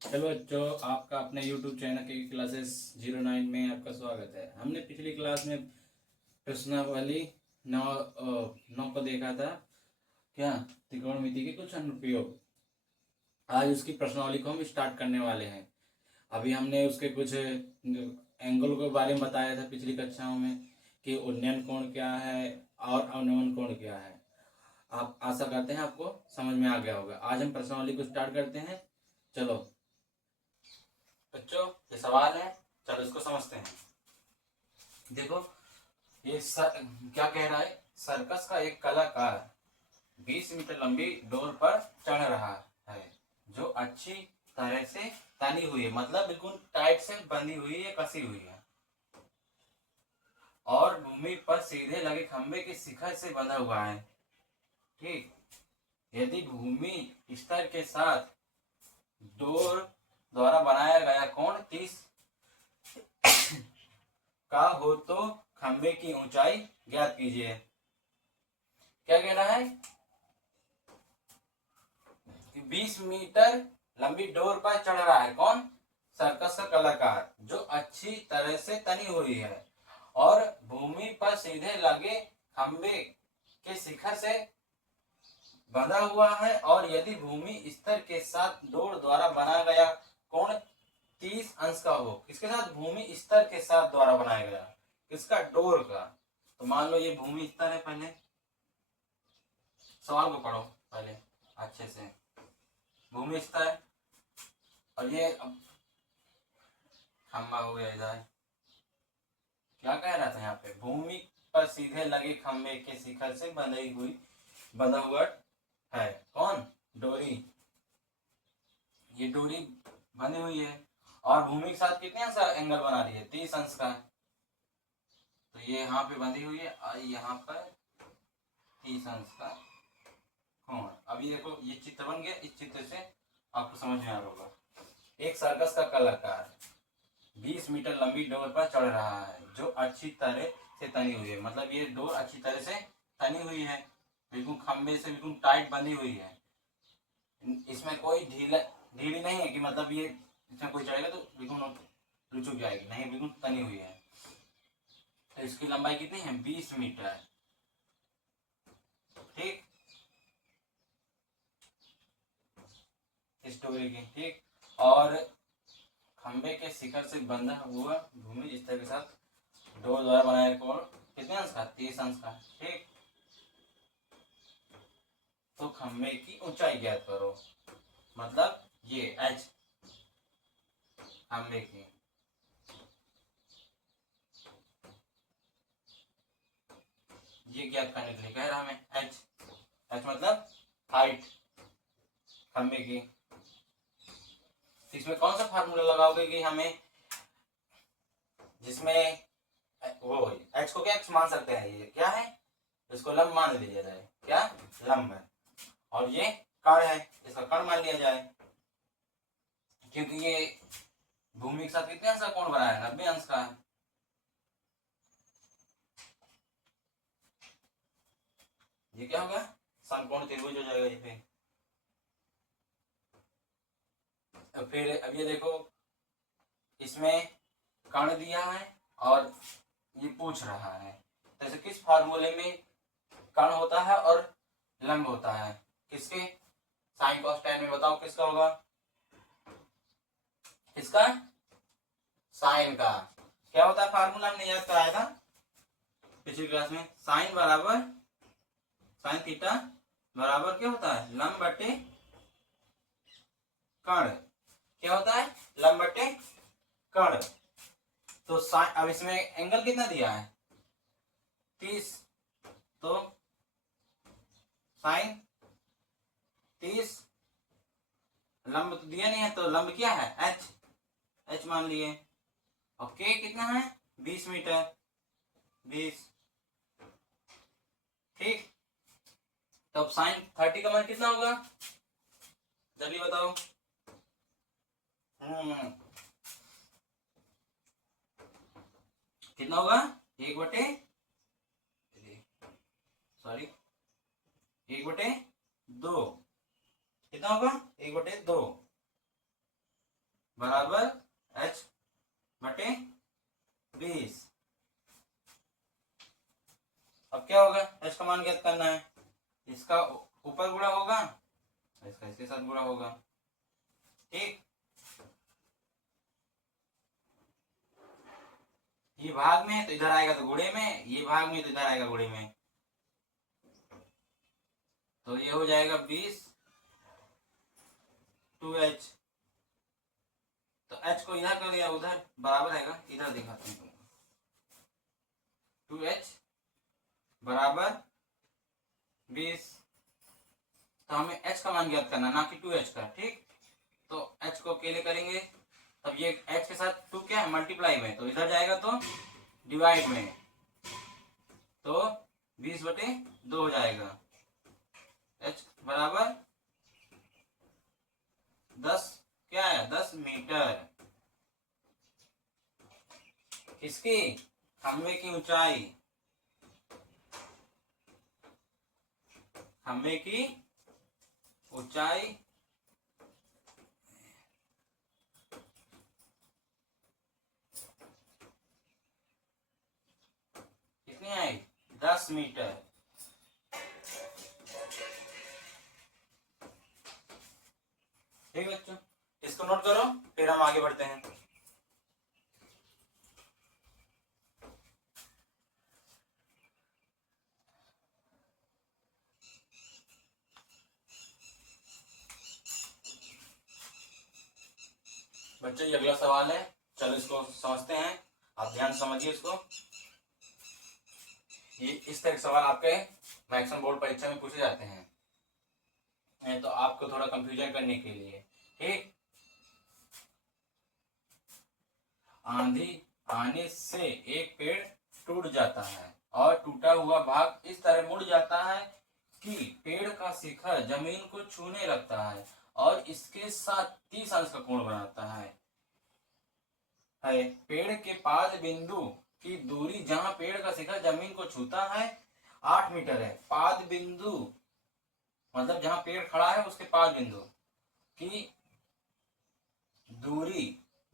Hello बच्चों, आपका अपने YouTube चैनल के क्लासेस 09 में आपका स्वागत है। हमने पिछली क्लास में प्रश्नावली 9 को देखा था। क्या? त्रिकोणमिति के कुछ अनुप्रयोग। आज उसकी प्रश्नावली को हम स्टार्ट करने वाले हैं। अभी हमने उसके कुछ एंगल के बारे में बताया था पिछली कक्षाओं में कि उन्नयन कोण क्या है और अवनमन कोण क्या है। आप आशा करते हैं आपको समझ में आ गया होगा। आज हम प्रश्नावली को स्टार्ट करते हैं। चलो बच्चों, ये सवाल है, चलो इसको समझते हैं। देखो, क्या कह रहा है। सर्कस का एक कलाकार 20 मीटर लंबी डोर पर चढ़ रहा है जो अच्छी तरह से तनी हुई है, मतलब बिल्कुल टाइट से बंधी हुई है, कसी हुई है, और भूमि पर सीधे लगे खंबे के शिखर से बंधा हुआ है। ठीक। यदि भूमि स्तर के साथ डोर द्वारा बनाया गया कोण 30 का हो तो खंबे की ऊंचाई ज्ञात कीजिए। क्या कह रहा है कि 20 मीटर लंबी डोर पर चढ़ रहा है कौन? सर्कस का कलाकार, जो अच्छी तरह से तनी हुई है और भूमि पर सीधे लगे खंबे के शिखर से बंधा हुआ है, और यदि भूमि स्तर के साथ डोर द्वारा बनाया गया कोण 30 अंश का हो। किसके साथ? भूमि स्तर के साथ द्वारा बनाया गया। किसका? डोर का। तो मान लो ये भूमि स्तर है। पहले सवाल को पढ़ो पहले अच्छे से। भूमि स्तर, और ये खंबा हो गया इधर। क्या कह रहा था यहाँ पे? भूमि पर सीधे लगे खंबे के शिखर से बंधा हुआ है कौन? डोरी। ये डोरी बंधी हुई है और भूमि के साथ कितने अंश का एंगल बना रही है? 30 अंश का। तो ये यहाँ पे बंधी हुई है और यहाँ पर 30 अंश का कोण। अभी देखो ये चित्र बन गया। इस चित्र से आपको समझ में आ रहा होगा। एक सर्कस का कलाकार 20 मीटर लंबी डोर पर चढ़ रहा है जो अच्छी तरह से तनी हुई है, मतलब ये डोर अच्छी तरह से तनी हुई है, बिल्कुल खंबे से बिल्कुल टाइट बंधी हुई है। इसमें कोई ढीली नहीं है कि मतलब ये इसमें कोई चढ़ेगा तो बिल्कुल रुचुक जाएगी, नहीं, बिल्कुल तनी हुई है। तो इसकी लंबाई कितनी है? 20 मीटर। ठीक, इस डोरी की। ठीक, और खंबे के शिखर से बंधा हुआ भूमि स्तर के साथ डोर द्वारा बनाया कोण कितने अंश का? 30 अंश का। ठीक, तो खंबे की ऊंचाई ज्ञात करो, मतलब ये एच खंबे की। ये ज्ञात करने के लिए कह रहा हमें एच। एच मतलब हाइट खंबे की। इसमें कौन सा फार्मूला लगाओगे कि हमें, जिसमें वो एच को क्या मान सकते हैं? ये क्या है? इसको लंब मान लिया जाए। क्या? लंब है। और ये कण है, इसका कण मान लिया जाए, क्योंकि ये भूमि के साथ कितने अंश का कोण बना है? 90 अंश का। ये क्या होगा? समकोण त्रिभुज हो जाएगा ये पे। फिर अब ये देखो, इसमें कण दिया है और ये पूछ रहा है, जैसे किस फार्मूले में कण होता है और लंब होता है? किसके? साइन कॉस टेन में बताओ किसका होगा? किसका? साइन का। क्या होता है फार्मूला? हमने याद कराया था पिछली क्लास में। साइन बराबर साइन थीटा बराबर क्या होता है? लंब बटे कण। क्या होता है? लंब बटे कण। तो साइन, अब इसमें एंगल कितना दिया है? 30। तो साइन 30, लंब तो दिया नहीं है, तो लंब क्या है? एच। एच मान लिए। और के कितना है? 20 मीटर। 20। ठीक, तो अब साइन 30 का मान कितना होगा? जल्दी बताओ। कितना होगा? 1/, सॉरी, 1/2। कितना होगा? 1/2। बराबर h बटे 20। अब क्या होगा, h का मान ज्ञात करना है, इसका ऊपर गुणा होगा, इसका इसके साथ गुणा होगा। ठीक, ये भाग में तो इधर आएगा तो गुणे में, ये भाग में तो इधर आएगा गुणे में, तो ये हो जाएगा 20 2h। तो h को इधर कर दिया, उधर बराबर आएगा, इधर दिखाते हैं 2h बराबर 20। तो हमें h का मान ज्ञात करना, ना कि 2h का। ठीक, तो h को अकेले करेंगे, तब ये h के साथ 2 क्या है, मल्टीप्लाई में, तो इधर जाएगा तो डिवाइड में, तो 20 बटे 2 हो जाएगा। h बराबर 10 क्या है, 10 मीटर। किसकी, खंबे की ऊंचाई, खंबे की ऊंचाई कितनी आई, 10 मीटर। ठीक बच्चों, इसको नोट करो, फिर हम आगे बढ़ते हैं। बच्चों ये अगला सवाल है, चलो इसको समझते हैं, आप ध्यान से समझिए इसको। ये इस तरह के सवाल आपके मैक्सिमम बोर्ड परीक्षा में पूछे जाते हैं, तो आपको थोड़ा कंफ्यूजन करने के लिए। ठीक, आंधी आने से एक पेड़ टूट जाता है और टूटा हुआ भाग इस तरह मुड़ जाता है कि पेड़ का शिखर जमीन को छूने लगता है और इसके साथ 30 अंश का कोण बनाता है। पेड़ के पाद बिंदु की दूरी जहां पेड़ का शिखर जमीन को छूता है 8 मीटर है। पाद बिंदु मतलब जहां पेड़ खड़ा है उसके पाद बिंदु की दूरी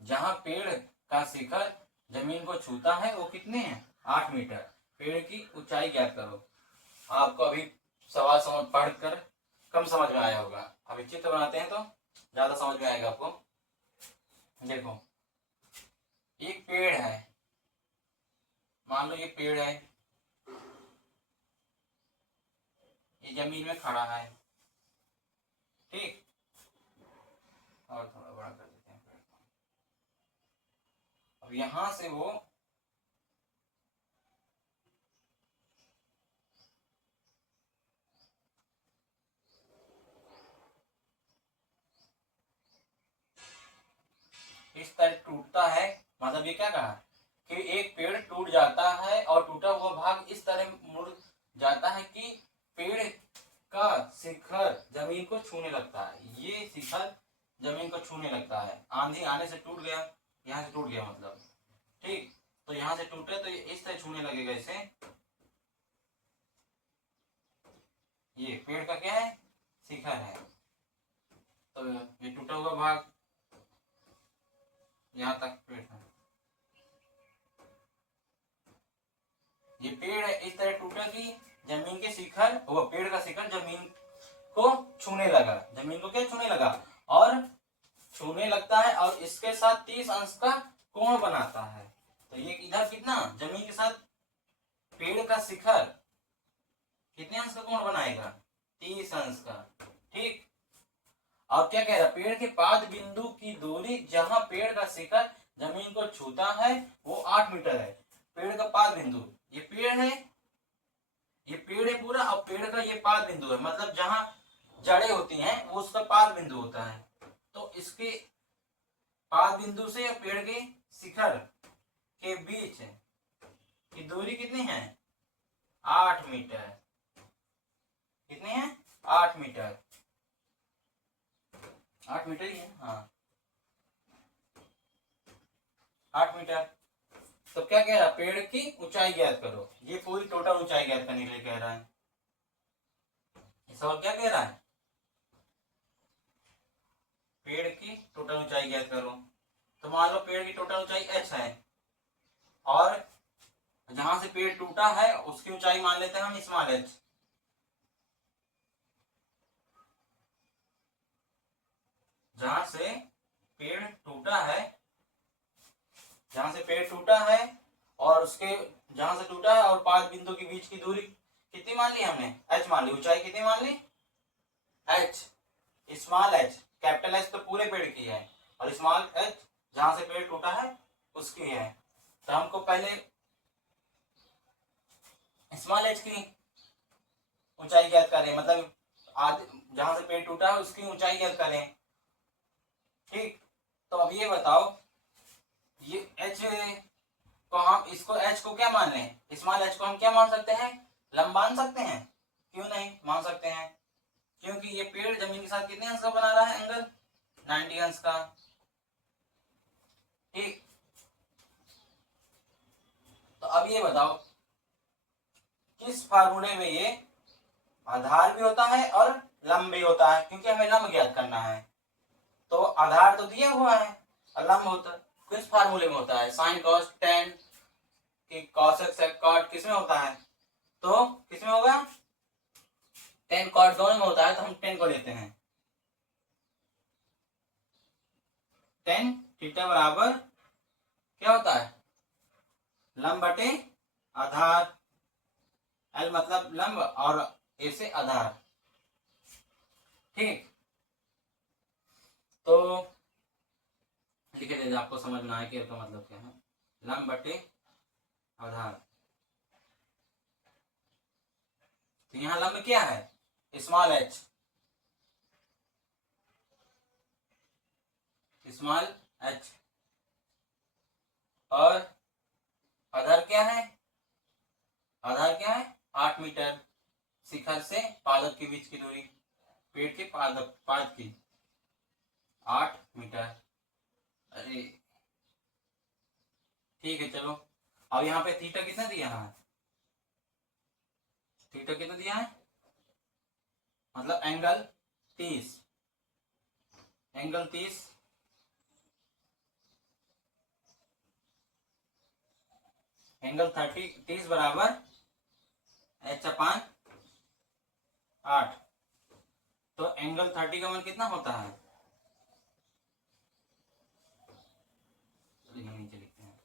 जहां पेड़ का शिखर जमीन को छूता है वो कितने हैं, 8 मीटर। पेड़ की ऊंचाई ज्ञात करो। आपको अभी सवाल समझ पढ़कर कम समझ में आया होगा, अभी चित्र बनाते हैं तो ज्यादा समझ में आएगा आपको। देखो, एक पेड़ है, मान लो ये पेड़ है, ये जमीन में खड़ा है। ठीक, और थोड़ा बड़ा कर देते हैं पेड़ को। अब यहां से वो इस तरह टूटता है, मतलब ये क्या कहा कि एक पेड़ टूट जाता है और टूटा हुआ भाग इस तरह मुड़ जाता है कि पेड़ का शिखर जमीन को छूने लगता है। ये शिखर जमीन को छूने लगता है, आंधी आने से टूट गया, यहाँ से टूट गया मतलब। ठीक, तो यहाँ से टूटे तो ये इस तरह छूने लगेगा इसे। ये पेड़ का क्या है, शिखर है, तो ये टूटा हुआ भाग यहाँ तक पेड़ है, ये पेड़ है इस तरह टूटा कि जमीन के शिखर, वो पेड़ का शिखर जमीन को छूने लगा, जमीन को क्या छूने लगा, और छूने लगता है और इसके साथ 30 अंश का कोण बनाता है। तो ये इधर कितना, जमीन के साथ पेड़ का शिखर कितने अंश का कोण बनाएगा, 30 अंश का। ठीक, और क्या कह रहा, पेड़ के पाद बिंदु की दूरी जहां पेड़ का शिखर जमीन को छूता है वो 8 मीटर है। पेड़ का पाद बिंदु, ये पेड़ है, ये पेड़ है पूरा, और पेड़ का ये पाद बिंदु है, मतलब जहां जड़ें होती हैं वो उसका पाद बिंदु होता है। तो इसके पाद बिंदु से पेड़ के शिखर के बीच की दूरी कितनी है, 8 मीटर। कितनी है, 8 मीटर, 8 मीटर ही है, हाँ 8 मीटर। तो क्या कह रहा, पेड़ की ऊंचाई ज्ञात करो, ये पूरी टोटल ऊंचाई ज्ञात करने के लिए कह रहा है। ये सवाल क्या कह रहा है, पेड़ की टोटल ऊंचाई ज्ञात करो। मान लो पेड़ की टोटल ऊंचाई h है और जहां से पेड़ टूटा है उसकी ऊंचाई मान लेते हैं हम स्मॉल h। जहां से पेड़ टूटा है, जहां से पेड़ टूटा है और उसके जहां से टूटा है और 5 बिंदु के बीच की दूरी कितनी मान ली हमने, h मान ली। ऊंचाई कितनी मान ली, h, small h। Capital H तो पूरे पेड़ की है और स्मॉल h जहां से पेड़ टूटा है उसकी है। तो हमको पहले स्मॉल h की ऊंचाई ज्ञात करें, मतलब जहां से पेड़ टूटा है उसकी ऊंचाई ज्ञात करें। ठीक, तो अब ये बताओ, ये h को हम इसको h को क्या मान लें, स्मॉल h को हम क्या मान सकते हैं, लंब मान सकते हैं। क्यों नहीं मान सकते हैं, क्योंकि ये पेड़ जमीन के साथ कितने अंश का बना रहा है, एंगल 90 अंश का। ठीक, तो अब ये बताओ किस फार्मूले में ये आधार भी होता है और लंब भी होता है, क्योंकि हमें लंब ज्ञात करना है। तो आधार तो दिया हुआ है और लंब होता है किस फार्मूले में होता है, साइन कॉस टेन कि कॉसेक सेक कॉट किसमें होता है, तो किसमें होगा, टेन कॉट दोनों में होता है। तो हम टेन को लेते हैं, टेन थीटा बराबर क्या होता है, लंब बटे आधार। एल मतलब लंब और ए से आधार। ठीक, तो लिखे दे, आपको समझ में आए कि इसका मतलब क्या है, लंब बटे आधार। तो यहां लंब क्या है, स्मॉल h, स्मॉल h, और आधार क्या है, आधार क्या है 8 मीटर, शिखर से पादप के बीच की दूरी, पेड़ के पाद की 8 मीटर। अरे ठीक है, चलो अब यहाँ पे थीटा कितना दिया है, थीटा कितना दिया है, मतलब एंगल 30, एंगल 30 एंगल 30 बराबर h अपान 8। तो एंगल 30 का मान कितना होता है, नीचे लिखते हैं,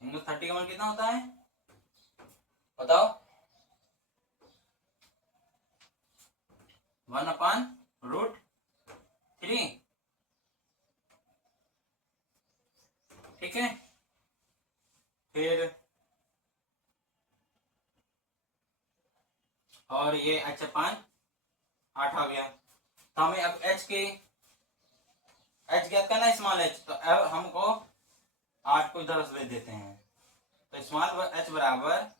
एंगल 30 का मान कितना होता है बताओ, 1/√3। ठीक है, फिर और ये h अपान 8 आ गया। तो हमें अब h ज्ञात करना है, स्मॉल h। तो अब हमको 8 को इधर भेज देते हैं, तो स्मॉल h बराबर,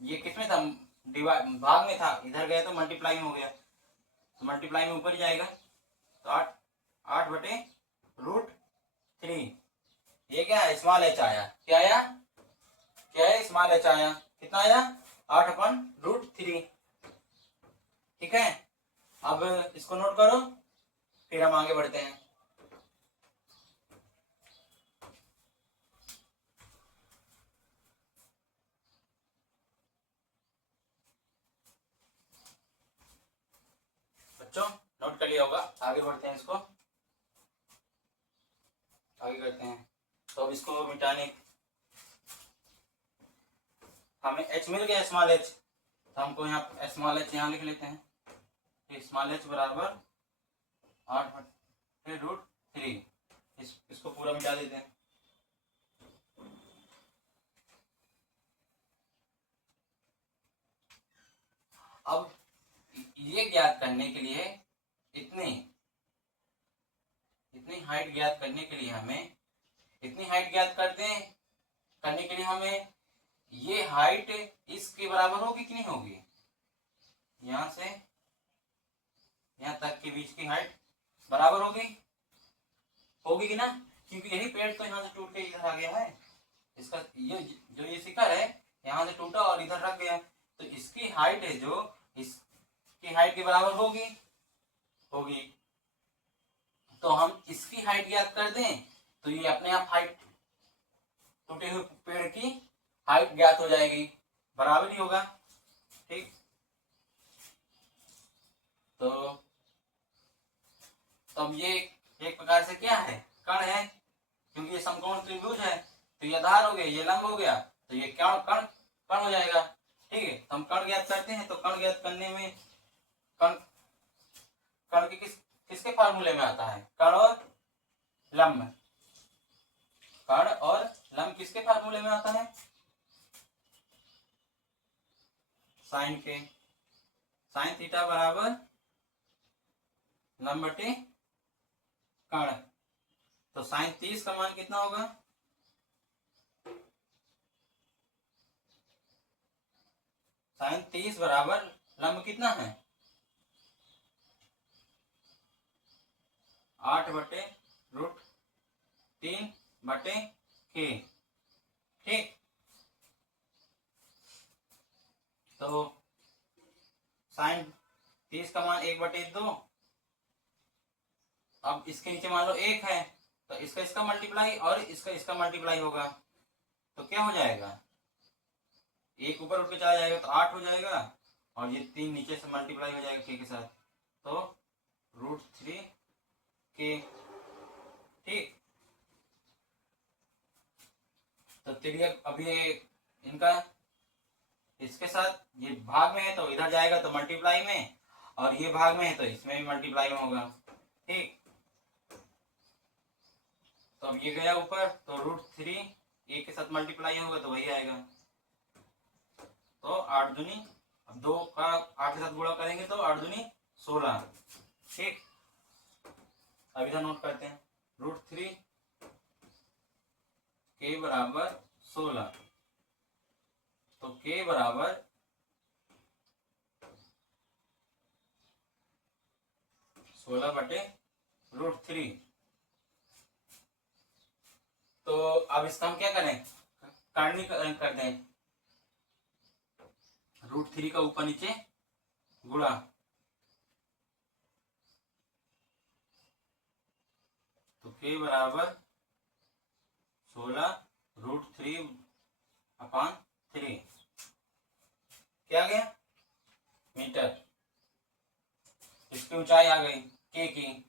ये किसमें था, भाग में था, इधर गया तो मल्टीप्लाई में हो गया, तो मल्टीप्लाई में ऊपर ही जाएगा। तो 8/√3, ये क्या है, स्मॉल h आया, क्या आया, क्या है, स्मॉल h आया, कितना आया 8/√3। ठीक है, अब इसको नोट करो, फिर हम आगे बढ़ते हैं। बच्चों नोट कर लिया होगा, आगे बढ़ते हैं, इसको आगे करते हैं। तो अब इसको मिटाने, हमें h मिल गया स्मॉल h, तो हमको यहाँ स्मॉल h यहाँ लिख लेते हैं, स्मॉल h बराबर 8/√3। इसको पूरा मिटा देते हैं। अब ये ज्ञात करने के लिए, इतनी हाइट ज्ञात करने के लिए हमें, इतनी हाइट ज्ञात करने के लिए हमें ये हाइट इसके बराबर होगी कि नहीं होगी, यहां से यहां तक के बीच की हाइट बराबर होगी कि ना, क्योंकि यही पेड़ तो यहाँ से टूट के इधर आ गया है, इसका ये शिखर है यहाँ से टूटा और इधर रख गया, तो इसकी हाइट है जो इसकी हाइट के बराबर होगी। तो हम इसकी हाइट ज्ञात कर दें तो ये अपने आप हाइट, टूटे हुए पेड़ की हाइट ज्ञात हो जाएगी, बराबर ही होगा। ठीक, तो अब ये एक प्रकार से क्या है, कण है, क्योंकि ये समकोण त्रिभुज है, तो ये आधार हो गया, ये लंब हो गया, तो ये कण कण कण हो जाएगा। ठीक है, हम कण ज्ञात करते हैं, तो कण ज्ञात करने में कण कण के किसके फार्मूले में आता है, कण और लंब, कण और लंब किसके फार्मूले में आता है, साइन के, साइन थीटा बराबर लंब बटे कण। तो साइन 30 का मान कितना होगा, साइन 30 बराबर लंब कितना है, 8/√3/K। ठीक, तो साइन 30 का मान 1/2, अब इसके नीचे मान लो 1 है, तो इसका इसका मल्टीप्लाई और इसका इसका मल्टीप्लाई होगा, तो क्या हो जाएगा, 1 ऊपर उठ के चला जाएगा तो 8 हो जाएगा, और ये 3 नीचे से मल्टीप्लाई हो जाएगा K के साथ, तो √3K। ठीक, तो तिर्यक अब ये इनका इसके साथ ये भाग में है तो इधर जाएगा तो मल्टीप्लाई में, और ये भाग में है तो इसमें भी मल्टीप्लाई में होगा। ठीक, तो अब ये गया ऊपर, तो √3 1 के साथ मल्टीप्लाई होगा तो वही आएगा, तो 8 दूनी, अब 2 का 8 के साथ गुणा करेंगे तो 8 दूनी 16। ठीक, अब इधर नोट करते हैं, √3K बराबर 16, तो K बराबर 16/√3। तो अब इसका हम क्या करें, काटनी कर दें, √3 का ऊपर नीचे गुणा, तो K बराबर 16√3/3 क्या आ गया, मीटर। इसकी ऊंचाई आ गई K की,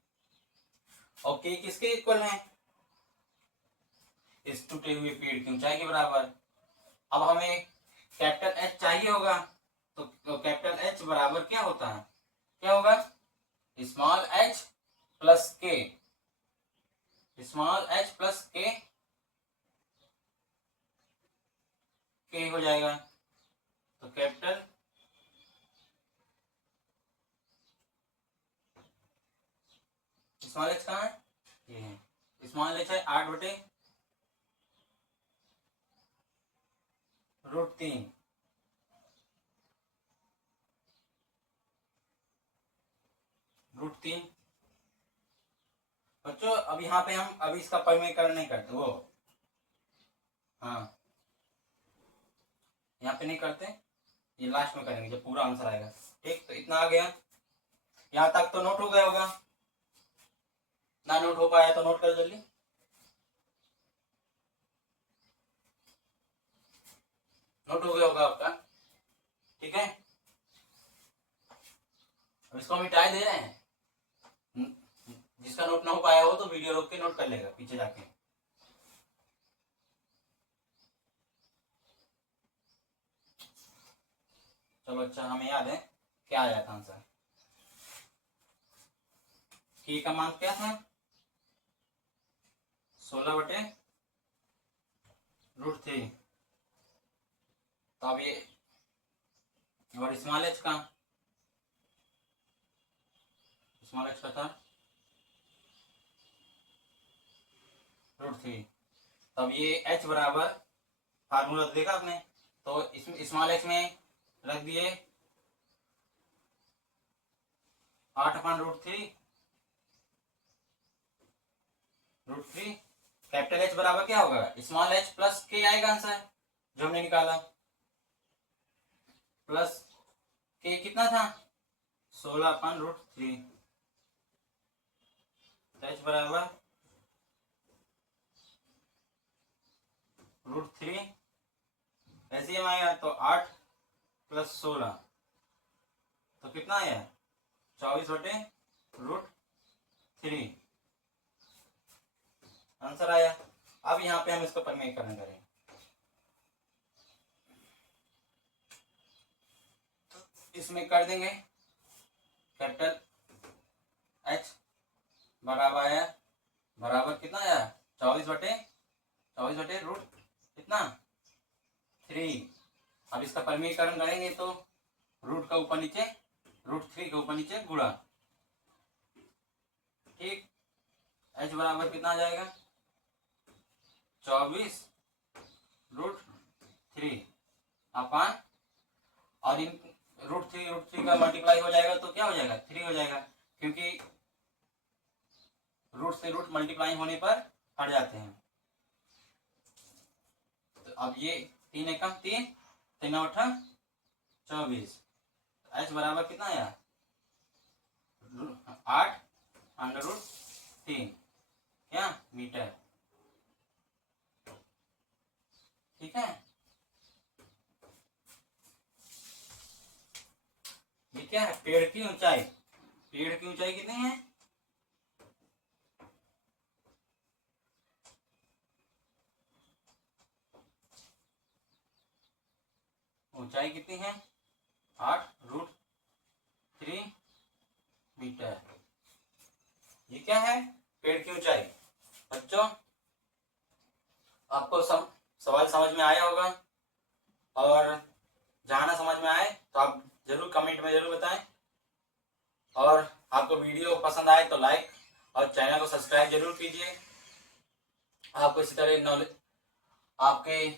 और K किसके इक्वल है, इस टूटे हुए पेड़ की ऊंचाई के बराबर। अब हमें कैपिटल H चाहिए होगा, तो कैपिटल H बराबर क्या होता है, क्या होगा, small h plus K, small h plus K हो जाएगा, तो कैपिटल स्मॉल h कहाँ है, ये है, स्मॉल h है 8/√3, √3। बच्चों अब यहाँ पे हम अभी इसका परिमेयकरण नहीं करते, वो हाँ यहाँ पे नहीं करते, ये लास्ट में करेंगे जब पूरा आंसर आएगा। ठीक, तो इतना आ गया, यहाँ तक तो नोट हो गया होगा, ना नोट हो पाया तो नोट कर जल्दी, नोट हो गया होगा आपका। ठीक है, अब इसको हम मिटाई दे रहे हैं, जिसका नोट ना हो पाया हो तो वीडियो रोक के नोट कर लेगा पीछे जाके। चलो अच्छा, हमें याद है क्या आया था आंसर, K का मान क्या था, 16/√3। तो अब ये और स्मॉल h का था √3। तब ये h बराबर, फार्मूला तो देखा आपने, तो इसमें स्मॉल h में रख दिए 8/√3, √3, कैपिटल H बराबर क्या होगा, स्मॉल h प्लस K आएगा आंसर जो हमने निकाला, प्लस K कितना था 16/√3, h बराबर प्लस 16 तो कितना आया 24/√3 आंसर आया। अब यहाँ पे हम इसको परिमेयकरण करें तो इसमें कर देंगे कैपिटल H बराबर कितना आया 24/√3 अब इसका परिमेयकरण करेंगे तो रूट का ऊपर नीचे √3 के ऊपर नीचे गुणा, ठीक। H बराबर कितना आ जाएगा 24√3 अपान, और इन √3 का मल्टीप्लाई हो जाएगा तो क्या हो जाएगा 3 हो जाएगा, क्योंकि रूट से रूट मल्टीप्लाई होने पर हट जाते हैं। तो अब ये 3 एकम 3 3 8 24 H बराबर कितना आया 8√3 क्या मीटर, ठीक है। ये क्या है पेड़ की ऊंचाई कितनी है ऊंचाई कितनी है 8√3 मीटर। ये क्या है पेड़ की ऊंचाई। बच्चों आपको सवाल समझ में आया होगा, और जहां ना समझ में आए तो आप जरूर कमेंट में जरूर बताएं, और आपको वीडियो पसंद आए तो लाइक और चैनल को सब्सक्राइब जरूर कीजिए। आपको इसी तरह नॉलेज आपके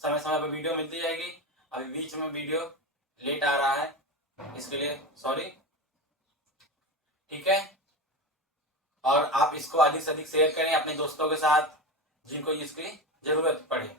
समय समय पर वीडियो मिलती जाएगी। अभी बीच में वीडियो लेट आ रहा है, इसके लिए सॉरी, ठीक है। और आप इसको अधिक से अधिक शेयर करें अपने दोस्तों के साथ जिनको इसकी जरूरत पड़े।